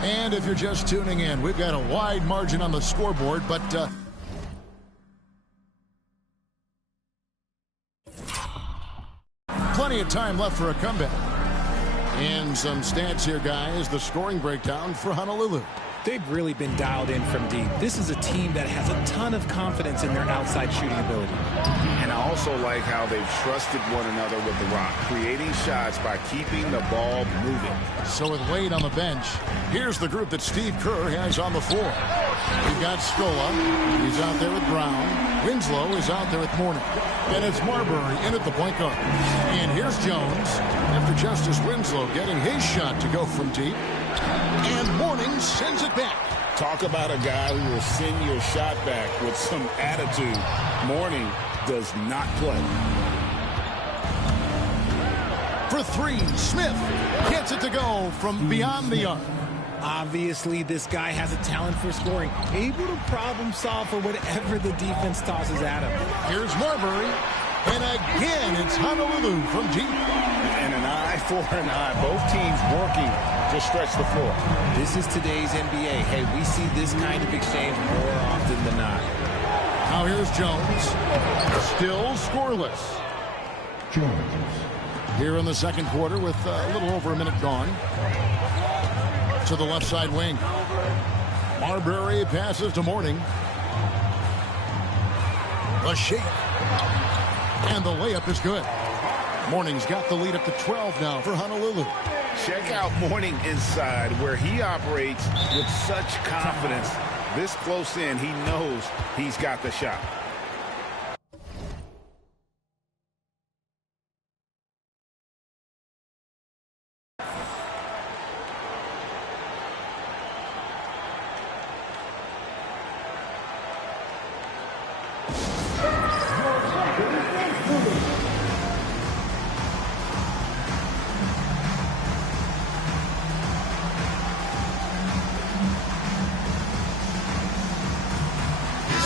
And if you're just tuning in, we've got a wide margin on the scoreboard, but plenty of time left for a comeback. And some stats here, guys. The scoring breakdown for Honolulu. They've really been dialed in from deep. This is a team that has a ton of confidence in their outside shooting ability. And I also like how they've trusted one another with the rock, creating shots by keeping the ball moving. So with Wade on the bench, here's the group that Steve Kerr has on the floor. We've got Scola. He's out there with Brown. Winslow is out there with Mourning. And it's Marbury in at the point guard. And here's Jones after Justice Winslow getting his shot to go from deep. And Mourning sends it back. Talk about a guy who will send your shot back with some attitude. Mourning does not play. For three, Smith gets it to go from beyond the arc. Obviously, this guy has a talent for scoring, able to problem solve for whatever the defense tosses at him. Here's Marbury, and again, it's Honolulu from deep. And an eye for an eye. Both teams working to stretch the floor. This is today's NBA. Hey, we see this kind of exchange more often than not. Now here's Jones. Still scoreless. Jones. Here in the second quarter with a little over a minute gone. To the left side wing. Marbury passes to Mourning. The shake. And the layup is good. Mourning's got the lead up to 12 now for Honolulu. Check out Mourning inside where he operates with such confidence. This close in, he knows he's got the shot.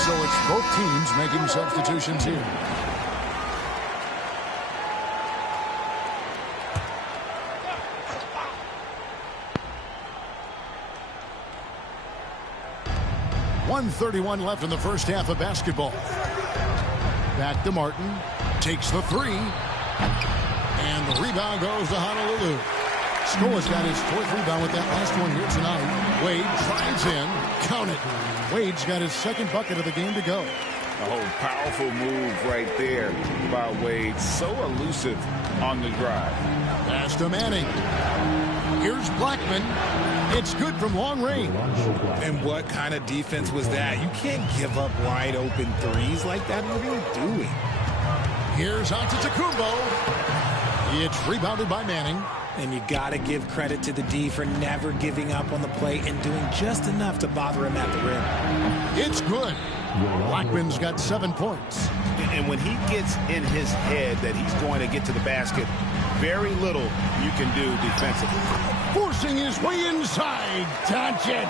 So it's both teams making substitutions here. .131 left in the first half of basketball. Back to Martin. Takes the three. And the rebound goes to Honolulu. Scola's got his fourth rebound with that last one here tonight. Wade drives in. Count it. Wade's got his second bucket of the game to go. Oh, powerful move right there by Wade. So elusive on the drive. Pass to Manning. Here's Blackman. It's good from long range. And what kind of defense was that? You can't give up wide open threes like that. What are you doing? Here's Antetokounmpo. It's rebounded by Manning. And you got to give credit to the D for never giving up on the play and doing just enough to bother him at the rim. It's good. Blackman's got 7 points. And when he gets in his head that he's going to get to the basket, very little you can do defensively. Forcing his way inside. Doncic.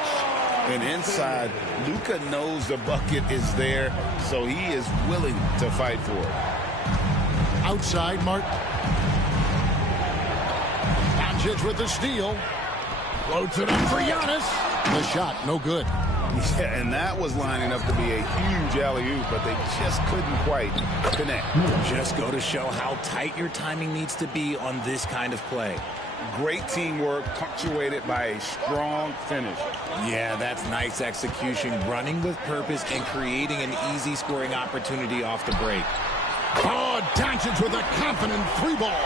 And inside, Luka knows the bucket is there, so he is willing to fight for it. Outside, Martin. Doncic with the steal. Floats it up for Giannis. The shot, no good. Yeah, and that was lining up to be a huge alley-oop, but they just couldn't quite connect. Just go to show how tight your timing needs to be on this kind of play. Great teamwork punctuated by a strong finish. Yeah, that's nice execution, running with purpose and creating an easy scoring opportunity off the break. Oh, Doncic with a confident three ball.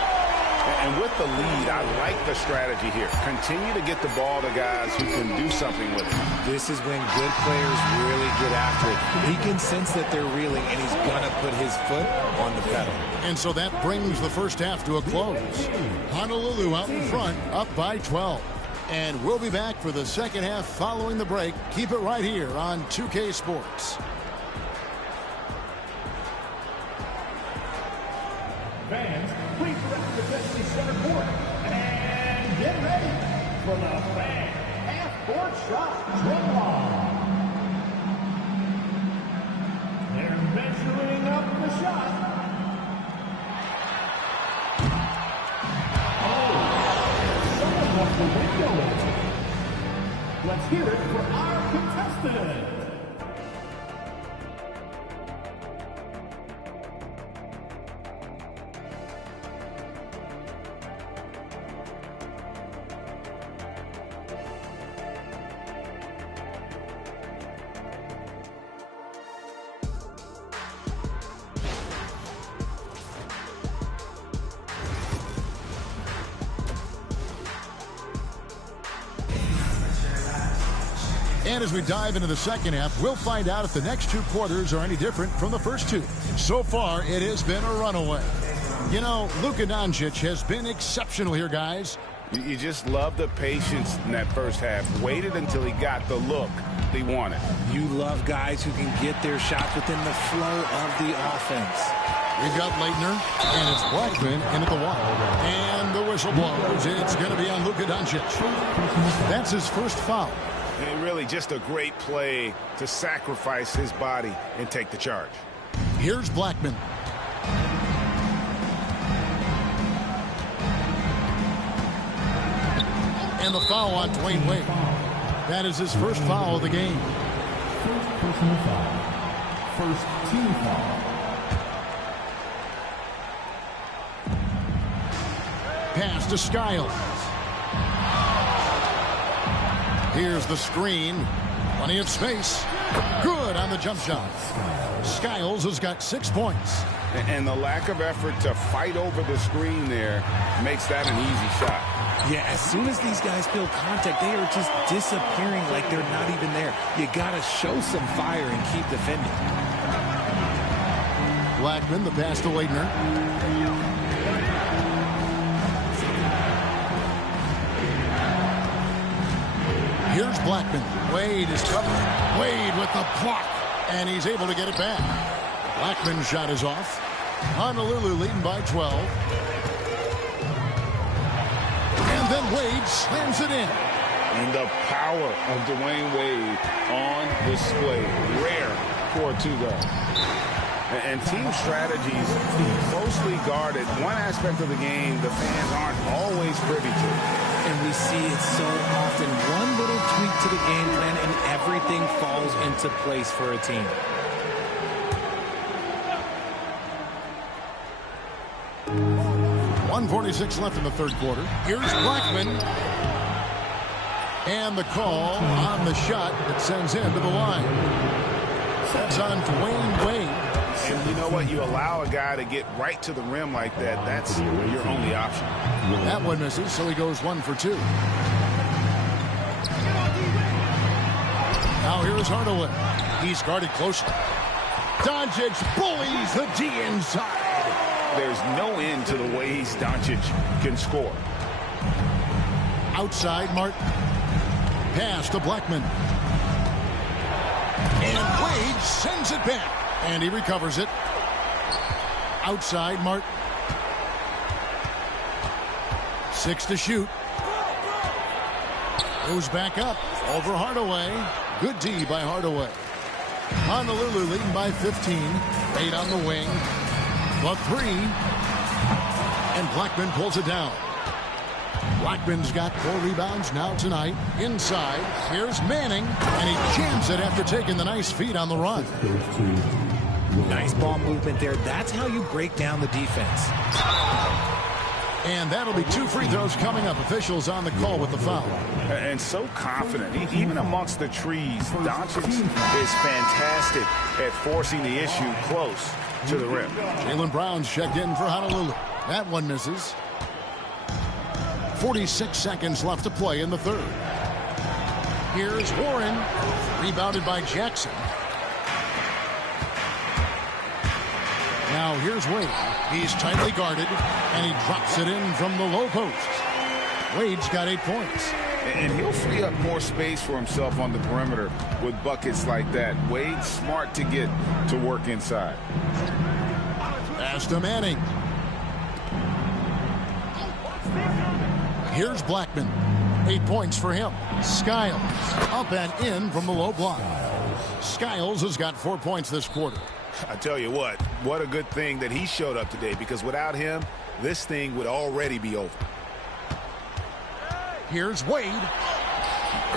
And with the lead, I like the strategy here. Continue to get the ball to guys who can do something with it. This is when good players really get after it. He can sense that they're reeling, and he's going to put his foot on the pedal. And so that brings the first half to a close. Honolulu out in front, up by 12. And we'll be back for the second half following the break. Keep it right here on 2K Sports. Fans, please direct the Bentley center court and get ready for the fan half-court shot draw. They're measuring up the shot. Oh, the window. Let's hear it for our contestant. And as we dive into the second half, we'll find out if the next two quarters are any different from the first two. So far, it has been a runaway. You know, Luka Doncic has been exceptional here, guys. You just love the patience in that first half. Waited until he got the look he wanted. You love guys who can get their shots within the flow of the offense. We've got Leitner, and it's Blackman in at the one. And the whistle blows. It's going to be on Luka Doncic. That's his first foul. And really just a great play to sacrifice his body and take the charge. Here's Blackman. And the foul on Dwayne Wade. That is his first foul of the game. First personal foul. First team foul. Pass to Skiles. Here's the screen. Plenty of space. Good on the jump shot. Skiles has got 6 points. And the lack of effort to fight over the screen there makes that an easy shot. Yeah, as soon as these guys feel contact, they are just disappearing like they're not even there. You got to show some fire and keep defending. Blackman, the pass to Leitner. Here's Blackman. Wade is covered. Wade with the block. And he's able to get it back. Blackman's shot is off. Honolulu leading by 12. And then Wade slams it in. And the power of Dwayne Wade on display. Rare for a two-guard. And team strategies closely guarded. One aspect of the game the fans aren't always privy to. And we see it so often. One little tweak to the game plan and everything falls into place for a team. .146 left in the third quarter. Here's Blackman. And the call on the shot that sends him to the line. That's on Dwayne Wade. And you know what? You allow a guy to get right to the rim like that. That's your only option. That one misses, so he goes 1 for 2. Now here is Hardaway. He's guarded closely. Doncic bullies the D inside. There's no end to the ways Doncic can score. Outside Martin. Pass to Blackman. And Wade sends it back. And he recovers it. Outside Martin. 6 to shoot. Goes back up over Hardaway. Good D by Hardaway. Honolulu leading by 15. 8 on the wing. The 3. And Blackman pulls it down. Blackman's got 4 rebounds now tonight. Inside. Here's Manning. And he jams it after taking the nice feed on the run. Nice ball movement there. That's how you break down the defense. And that'll be 2 free throws coming up. Officials on the call with the foul. And so confident. Even amongst the trees, Doncic is fantastic at forcing the issue close to the rim. Jaylen Brown's checked in for Honolulu. That one misses. 46 seconds left to play in the third. Here's Warren. Rebounded by Jackson. Now here's Wade. He's tightly guarded, and he drops it in from the low post. Wade's got 8 points. And he'll free up more space for himself on the perimeter with buckets like that. Wade's smart to get to work inside. Pass to Manning. Here's Blackman. 8 points for him. Skiles up and in from the low block. Skiles has got 4 points this quarter. I tell you what a good thing that he showed up today, because without him, this thing would already be over. Here's Wade.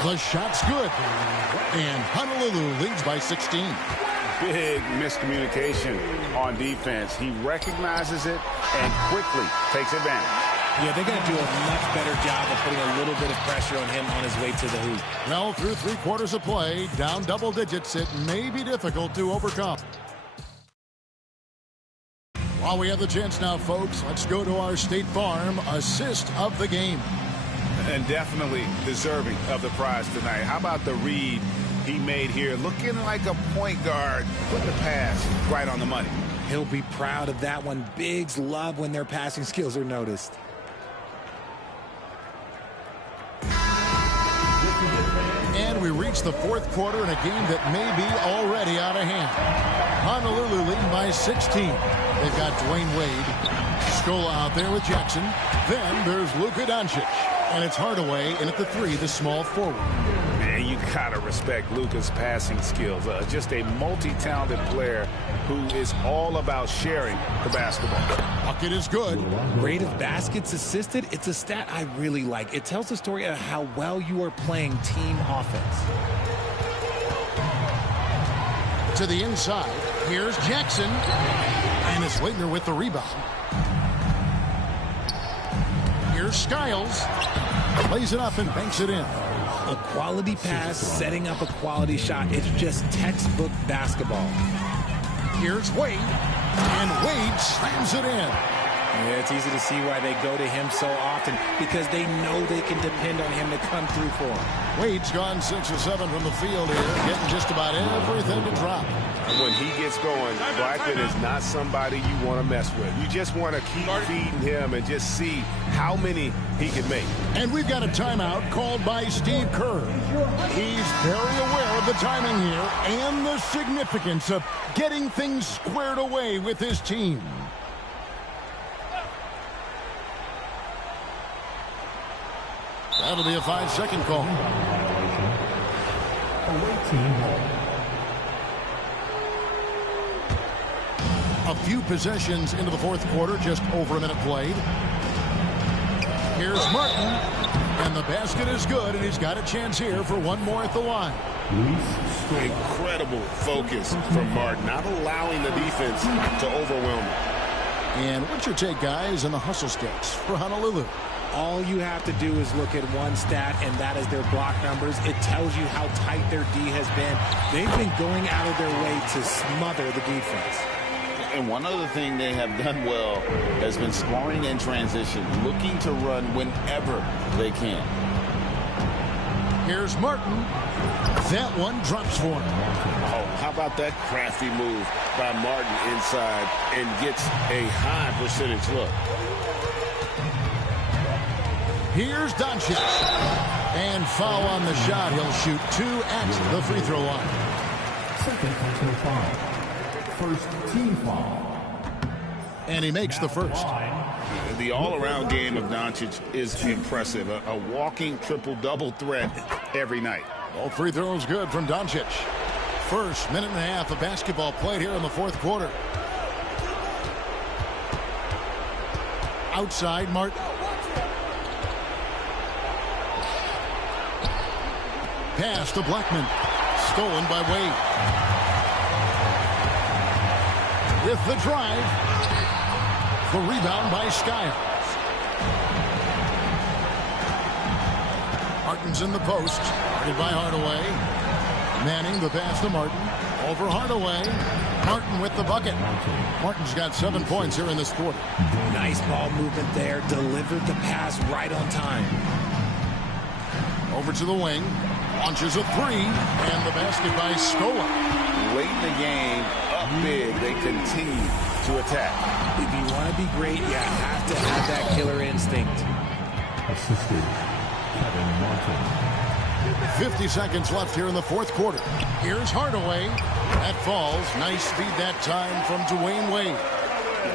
The shot's good. And Honolulu leads by 16. Big miscommunication on defense. He recognizes it and quickly takes advantage. Yeah, they're going to do a much better job of putting a little bit of pressure on him on his way to the hoop. Well, through 3 quarters of play, down double digits, it may be difficult to overcome. While we have the chance now, folks, let's go to our State Farm assist of the game. And definitely deserving of the prize tonight. How about the read he made here? Looking like a point guard. Put the pass right on the money. He'll be proud of that one. Bigs love when their passing skills are noticed. And we reach the 4th quarter in a game that may be already out of hand. Honolulu leading by 16. They've got Dwayne Wade. Scola out there with Jackson. Then there's Luka Doncic. And it's Hardaway in at the 3, the small forward. Man, you gotta respect Luka's passing skills. Just a multi-talented player who is all about sharing the basketball. Bucket is good. Rate of baskets assisted, it's a stat I really like. It tells the story of how well you are playing team offense. To the inside, here's Jackson. And it's Leitner with the rebound. Here's Skiles. Plays it up and banks it in. A quality pass, setting up a quality shot. It's just textbook basketball. Here's Wade. And Wade slams it in. Yeah, it's easy to see why they go to him so often, because they know they can depend on him to come through for them. Wade's gone 6 or 7 from the field here, getting just about everything to drop. And when he gets going, Blackman is not somebody you want to mess with. You just want to keep feeding him and just see how many he can make. And we've got a timeout called by Steve Kerr. He's very aware of the timing here and the significance of getting things squared away with his team. That'll be a 5-second call. A few possessions into the 4th quarter, just over a minute played. Here's Martin, and the basket is good, and he's got a chance here for one more at the line. Incredible focus from Martin, not allowing the defense to overwhelm him. And what's your take, guys, on the hustle stats for Honolulu? All you have to do is look at one stat, and that is their block numbers. It tells you how tight their D has been. They've been going out of their way to smother the defense. And one other thing they have done well has been scoring in transition, looking to run whenever they can. Here's Martin. That one drops for him. Oh, how about that crafty move by Martin inside and gets a high percentage look. Here's Doncic. And foul on the shot. He'll shoot 2 at the free throw line. Second personal foul. First team foul. And he makes the first. The all-around game of Doncic is impressive. A walking triple-double threat every night. All free throws good from Doncic. First minute and a half of basketball played here in the 4th quarter. Outside, Martin. Pass to Blackman. Stolen by Wade. With the drive. The rebound by Skiles. Martin's in the post. Guarded by Hardaway. Manning the pass to Martin. Over Hardaway. Martin with the bucket. Martin's got 7 points here in this quarter. Nice ball movement there. Delivered the pass right on time. Over to the wing. Launches a 3. And the basket by Scola. Late in the game, up big, they continue to attack. If you want to be great, you have to have that killer instinct. Assisted Kevin Martin. 50 seconds left here in the 4th quarter. Here's Hardaway. That falls. Nice speed that time from Dwayne Wade.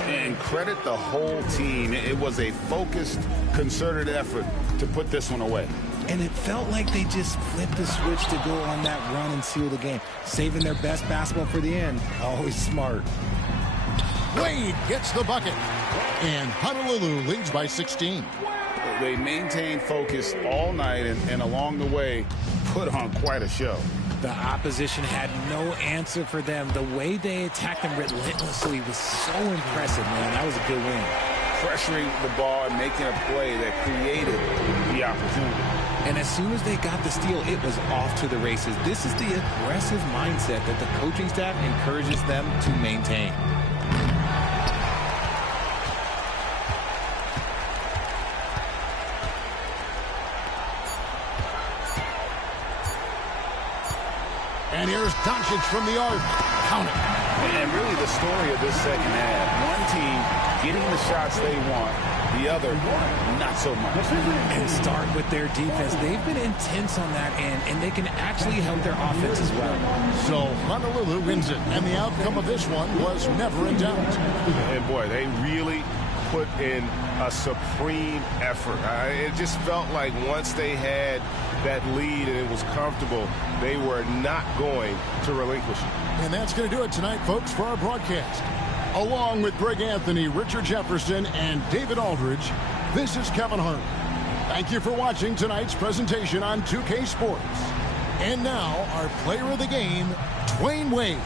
And credit the whole team. It was a focused, concerted effort to put this one away. And it felt like they just flipped the switch to go on that run and seal the game. Saving their best basketball for the end. Always smart. Wade gets the bucket. And Honolulu leads by 16. They maintained focus all night and along the way put on quite a show. The opposition had no answer for them. The way they attacked them relentlessly was so impressive, man. That was a good win. Pressuring the ball and making a play that created the opportunity. And as soon as they got the steal, it was off to the races. This is the aggressive mindset that the coaching staff encourages them to maintain. And here's Doncic from the arc. Count it. And really the story of this second half, one team getting the shots they want, the other not so much. And start with their defense. They've been intense on that end, and they can actually help their offense as well. So Honolulu wins it, and the outcome of this one was never in doubt. And boy, they really put in a supreme effort. It just felt like once they had that lead and it was comfortable, they were not going to relinquish it. And that's going to do it tonight, folks, for our broadcast. Along with Greg Anthony, Richard Jefferson, and David Aldridge, this is Kevin Hart. Thank you for watching tonight's presentation on 2K Sports. And now, our player of the game, Dwayne Wade.